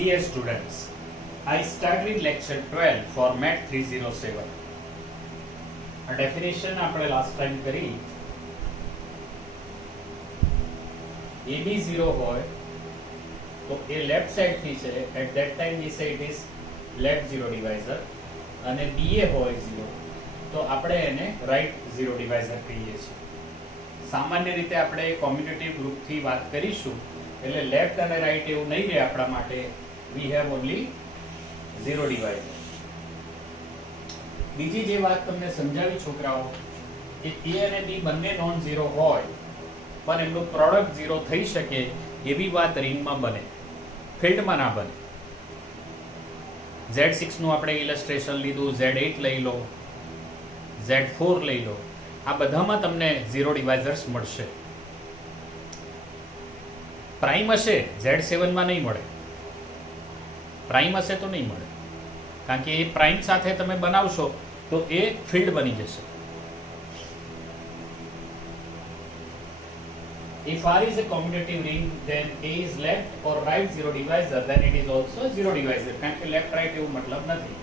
Dear students, I start with lecture 12 format 307. A definition આપણે last time કરી AB 0 હોય તો એ લેફ્ટ સાઈડ થી છે at that time we say it is left zero divisor અને BA હોય 0 તો આપણે એને right zero divisor કહીએ છીએ. સામાન્ય રીતે આપણે કોમ્યુટેટિવ ગ્રુપ થી વાત કરીશું એટલે લેફ્ટ અને રાઈટ એવું નહીં રહે આપણા માટે. we have only zero divisor. બીજી જે વાત તમને સમજાવી છોકરાઓ કે A અને B બંને નોન ઝીરો હોય પણ એમનું પ્રોડક્ટ ઝીરો થઈ શકે એવી વાત રિંગમાં બને, ફિલ્ડમાં ના બને. Z6 નું આપણે ઇલસ્ટ્રેશન લીધું, Z8 લઈ લો, Z4 લઈ લો, આ બધામાં તમને ઝીરો ડિવાઇઝર્સ મળશે. પ્રાઇમ હશે Z7 માં નહીં મળે, પ્રાઇમ હશે તો નહીં મળે, કારણ કે એ પ્રાઇમ સાથે તમે બનાવશો તો એ ફિલ્ડ બની જશે. If R is a commutative ring, then A is left or right zero divisor, then it is also zero divisor. કારણ કે લેફ્ટ રાઈટ એવું મતલબ નથી.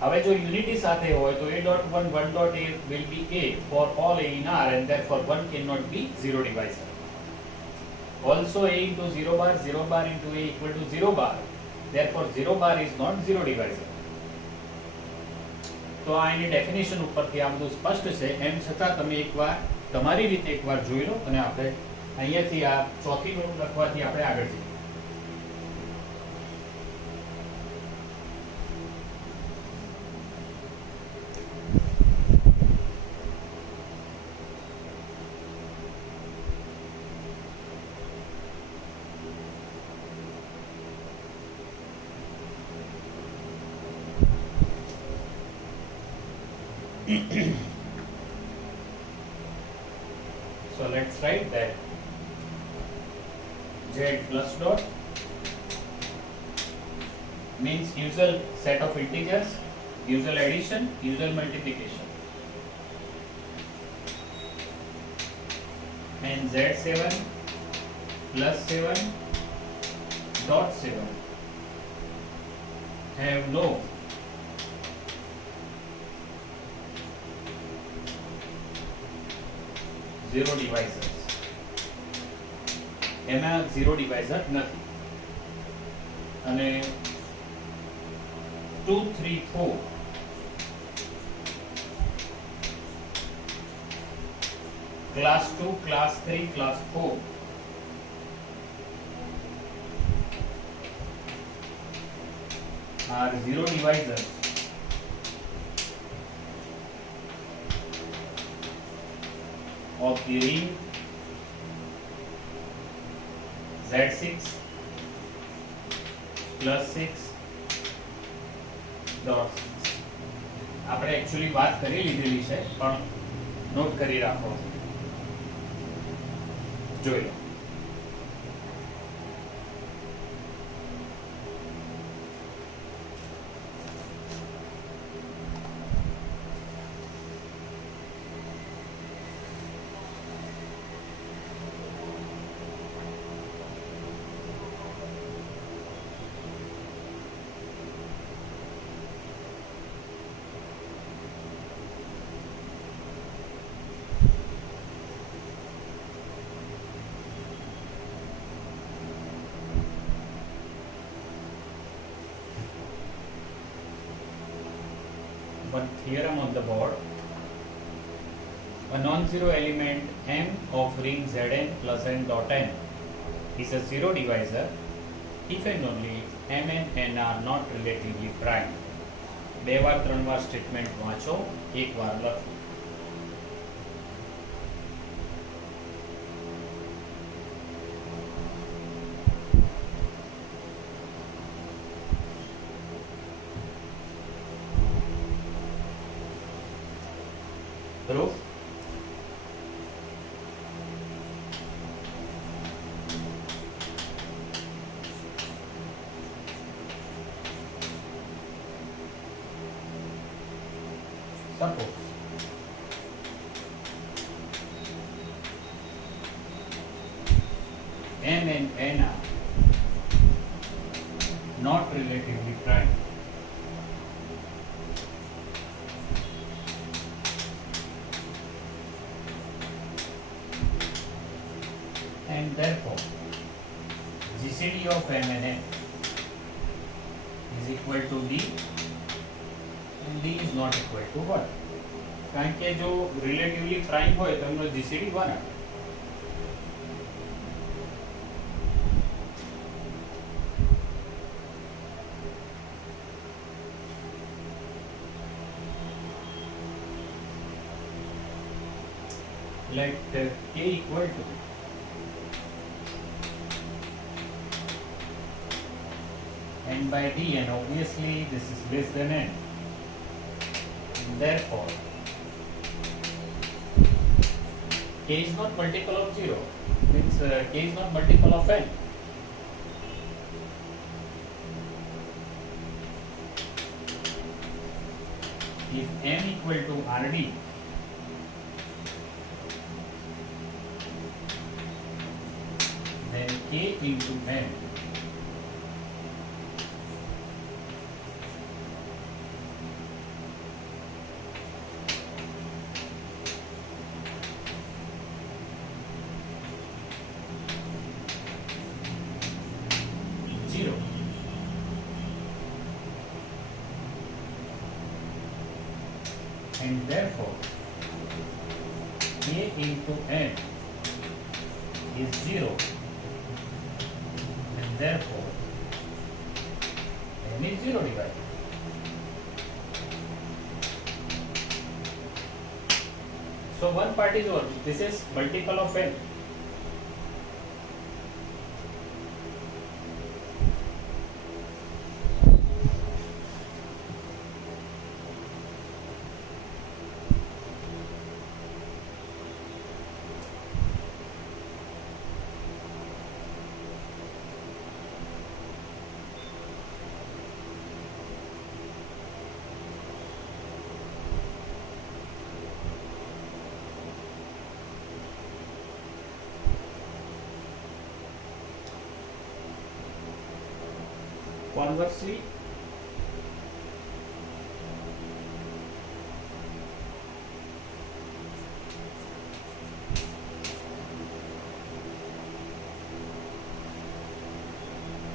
હવે જો યુનિટી સાથે હોય તો A.1 1.A will be A for all A in R and therefore 1 cannot be zero divisor. Also A into 0 bar into A equal to 0 bar. Therefore 0 bar is not zero divisor. તો આ એની ડેફિનેશન ઉપરથી આ બધું સ્પષ્ટ છે. એમ છતાં તમે એકવાર તમારી રીતે એકવાર જોઈ લો અને આપણે અહીંયાથી આ ચોથી નોટ લખવાથી આપણે આગળ જઈએ. So let's write that Z plus dot means usual set of integers, usual addition, usual multiplication, and Z7 plus 7 dot 7 have no zero divisors. એમાં zero divisor નથી. અને 2 3 4 class 2 class 3 class 4 are zero divisors of the ring Z6 plus 6 dot 6. આપણે એકચ્યુઅલી વાત કરી લીધેલી છે પણ નોટ કરી રાખો, જોઈ લો. One theorem on the board. A non-zero element M of ring Zn plus n dot n is a zero divisor if and only M and n are not relatively prime. બે વાર ત્રણ વાર સ્ટેટમેન્ટ વાંચો, એક વાર લખો. Proof. Suppose M and N are not relatively prime. And therefore GCD of M and N is equal to D and D is not equal to 1. કારણ કે જો રિલેટિવલી પ્રાઇમ હોય તો એમનો GCD 1 આવે. Let K equal to N by D, and obviously this is less than N. And therefore K is not multiple of 0, means K is not multiple of N. If M equal to RD, then K into M and therefore K into N is 0 and therefore N is 0 divided. So one part is over. This is multiple of N. Conversely,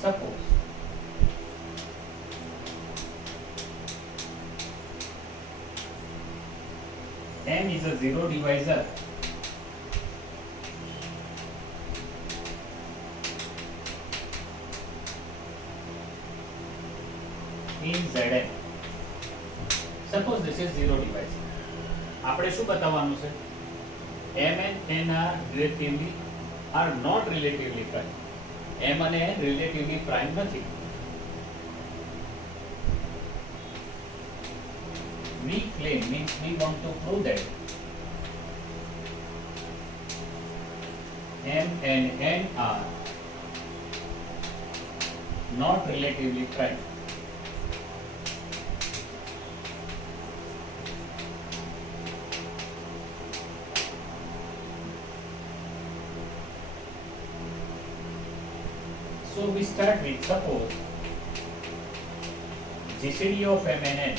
suppose M is a zero divisor in Zn. Suppose this is zero divisor. આપણે શું બતાવવાનું છે? M and N are not relatively prime. M અને N relatively prime નથી. We claim, means we want to prove that M and N are not relatively prime. So we start with, suppose GCD of M and N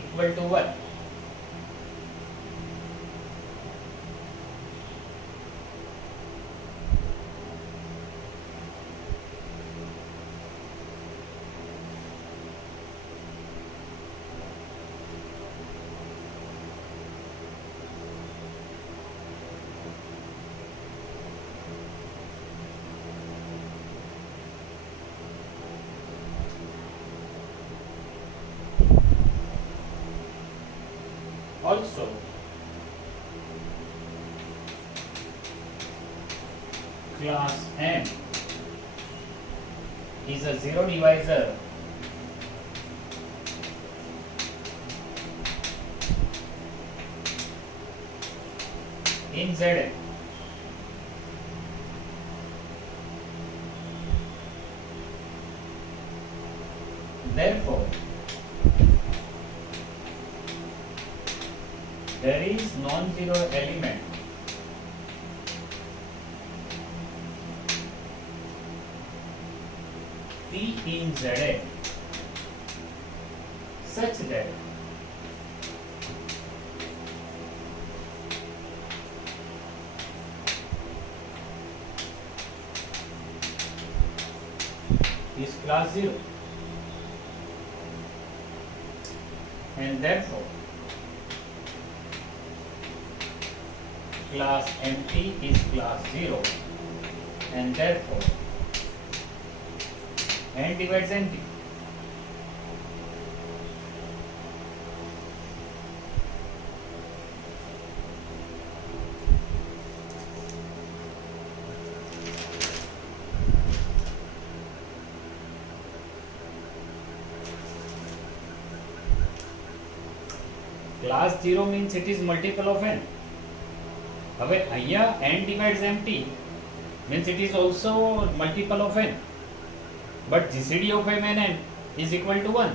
equal to 1. Also, class M is a zero divisor in Zn. Therefore, there is non-zero element T in Zn such that is class 0 and therefore class empty is class 0 and therefore n divides empty. Class 0 means it is multiple of n. હવે અહીંયા n divides empty means it is also multiple of n. But GCD of m and n is equal to 1.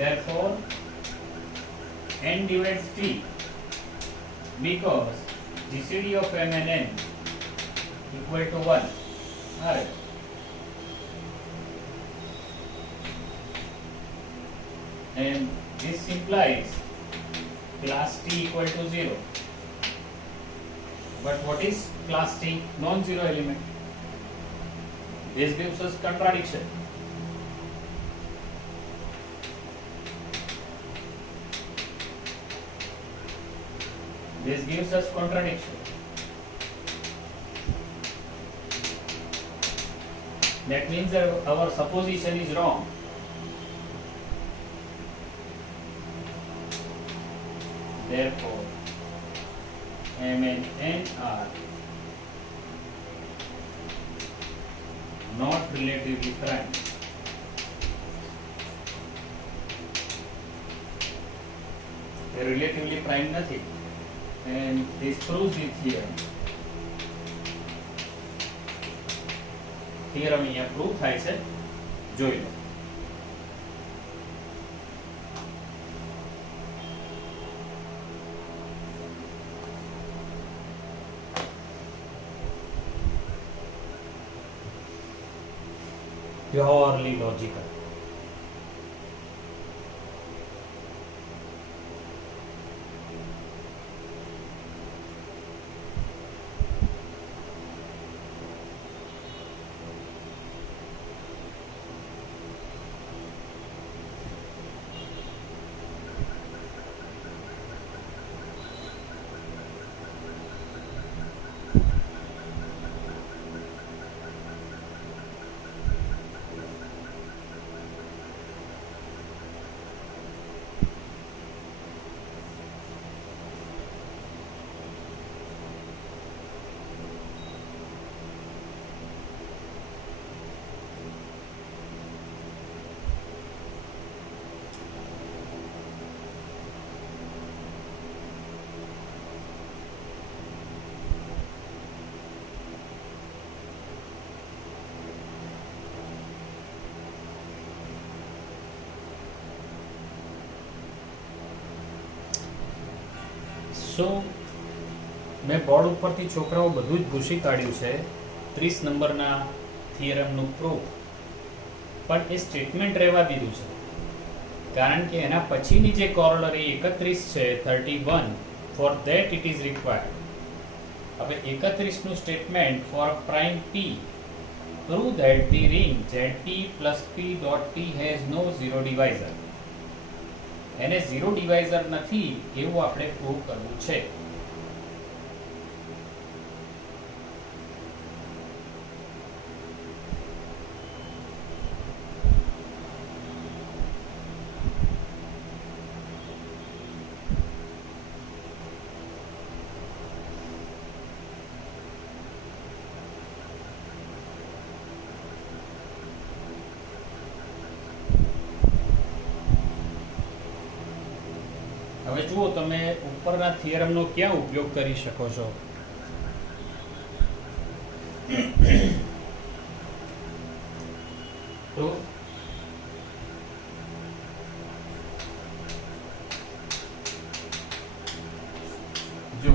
Therefore, n divides t because GCD of m and n equal to 1. Alright. And this implies class T equal to 0. But what is class T? Non-zero element. This gives us contradiction. This gives us contradiction. That means that our supposition is wrong. Therefore, M and N are not relatively prime. They are relatively prime નથી. And this proves the theorem. Theorem અહીંયા prove થાય છે. જોઈ લો. Purely logical. સો મેં બોર્ડ ઉપરથી છોકરાઓ બધું જ ભૂસી કાઢ્યું છે 30 નંબરના થિયરમનું પ્રૂફ, પણ એ સ્ટેટમેન્ટ રહેવા દીધું છે કારણ કે એના પછીની જે કોરોલરી 31 છે 31 for that it is required. હવે 31નું statement for prime P prove that the ring ZP plus P dot P has no zero divisor. એને ઝીરો ડિવાઇઝર નથી એવું આપણે પ્રૂવ કરવું છે. હવે જુઓ તમે ઉપરના થિયરમનો ક્યાં ઉપયોગ કરી શકો છો. તો જો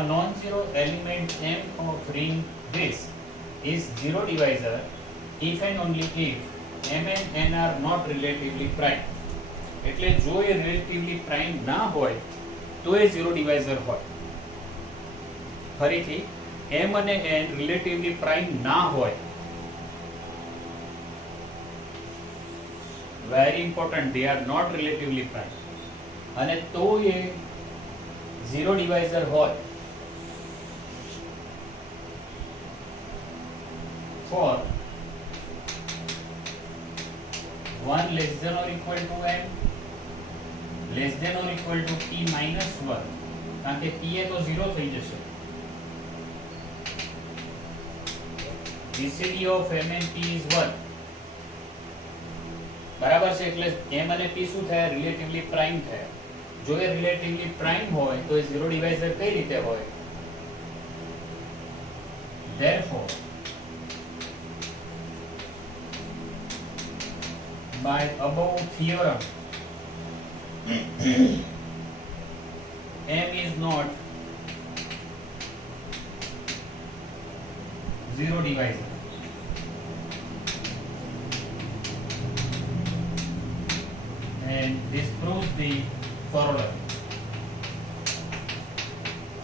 A non-zero element M of ring this is zero divisor if and only if M and N are not relatively prime. એટલે જો એ relatively prime ના હોય તો એ zero divisor હોય. ફરીથી M અને N relatively prime ના હોય. Very important, they are not relatively prime. અને તો એ zero divisor હોય. For 1 less than or equal to M, less than or equal to P minus 1, કારણ કે P એ તો 0 થઈ જશે. GCD of M and P is 1. બરાબર છે, એટલે M અને P શું થયા? રિલેટિવલી પ્રાઇમ થયા. જો એ રિલેટિવલી પ્રાઇમ હોય તો એ ઝીરો ડિવાઇઝર કઈ રીતે હોય? Therefore, by above theorem, M is not zero divisor. And this proves the corollary.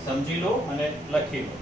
સમજી લો અને લખી લો.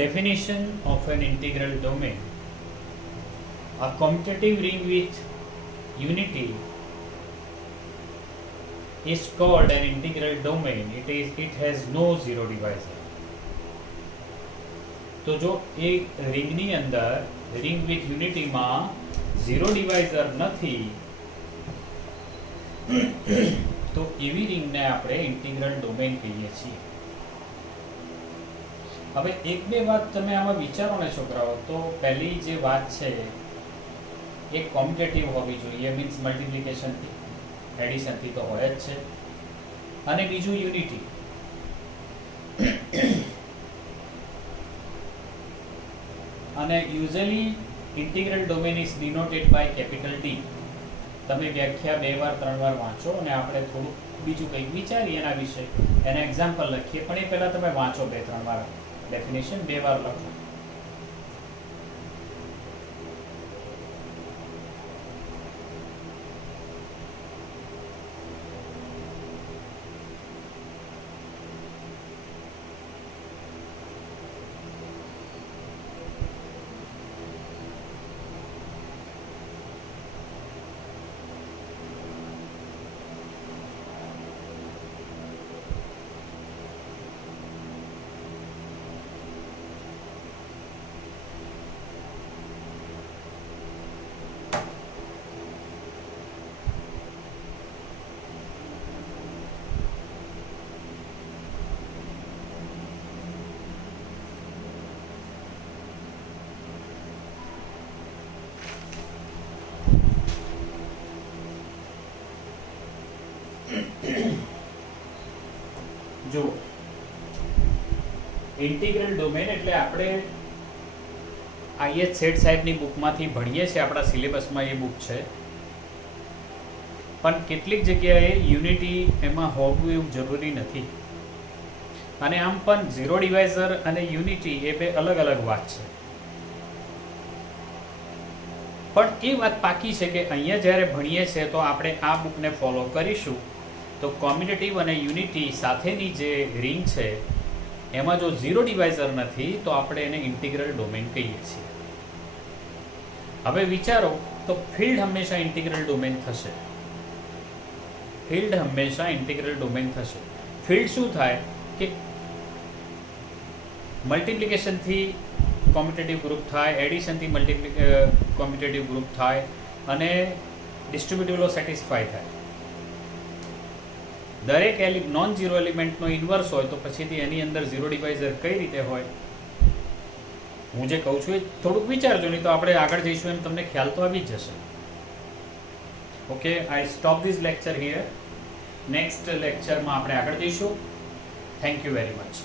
Definition of an integral domain. A commutative ring with unity is called an integral domain. It has no zero divisor. तो जो एक रिंग ની અંદર ring with unity માં zero divisor નથી તો એવી ring ને આપણે integral domain કહીએ છીએ. હવે એક બે વાત તમે આમાં વિચારો ને છોકરાઓ, તો પહેલી જે વાત છે એ કોમ્યુટેટિવ હોવી જોઈએ, મીન્સ મલ્ટિપ્લિકેશન થી, એડિશન થી તો હોય જ છે, અને બીજું યુનિટી. અને usually integral domain is denoted by capital D. તમે વ્યાખ્યા 2 વાર 3 વાર વાંચો અને આપણે થોડું બીજું કંઈક વિચારીએ એના વિશે, એના એક્ઝામ્પલ લખીએ, પણ એ પહેલા તમે વાંચો 2-3 વાર, ડેફિનેશન 2 વાર લખો. જો ઇન્ટિગ્રલ ડોમેન એટલે આપણે આઈએચ શેઠ સાહેબની બુકમાંથી ભણીએ છીએ, આપણા સિલેબસમાં એ બુક છે, પણ કેટલીક જગ્યાએ યુનિટી એમાં હોવું એવું જરૂરી નથી. અને આમ પણ ઝીરો ડિવાઇઝર અને યુનિટી એ બે અલગ અલગ વાત છે. પણ એ વાત પાકી છે કે અહીંયા જ્યારે ભણીએ છીએ તો આપણે આ બુકને ફોલો કરીશું તો કોમ્યુટેટિવ અને યુનિટી સાથેની જે રિંગ છે એમાં જો ઝીરો ડિવાઇઝર નથી તો આપણે એને ઇન્ટિગ્રલ ડોમેન કહીએ છીએ. હવે વિચારો તો ફિલ્ડ હંમેશા ઇન્ટિગ્રલ ડોમેન થશે. ફિલ્ડ હંમેશા ઇન્ટિગ્રલ ડોમેન થશે. ફિલ્ડ શું થાય કે મલ્ટિપ્લિકેશનથી કોમ્યુટેટિવ ગ્રુપ થાય, એડિશનથી કોમ્યુટેટિવ ગ્રુપ થાય અને ડિસ્ટ્રીબ્યુટિવ લો સેટિસ્ફાય થાય. દરેક નોન ઝીરો એલિમેન્ટનો ઇન્વર્સ હોય તો પછીથી એની અંદર ઝીરો ડિવાઇઝર કઈ રીતે હોય હું જે કહું છું એ થોડુંક વિચારજો, નહીં તો આપણે આગળ જઈશું એમ તમને ખ્યાલ તો આવી જ જશે. ઓકે, આઈ stop this lecture here. Next લેક્ચરમાં આપણે આગળ જઈશું. Thank you very much.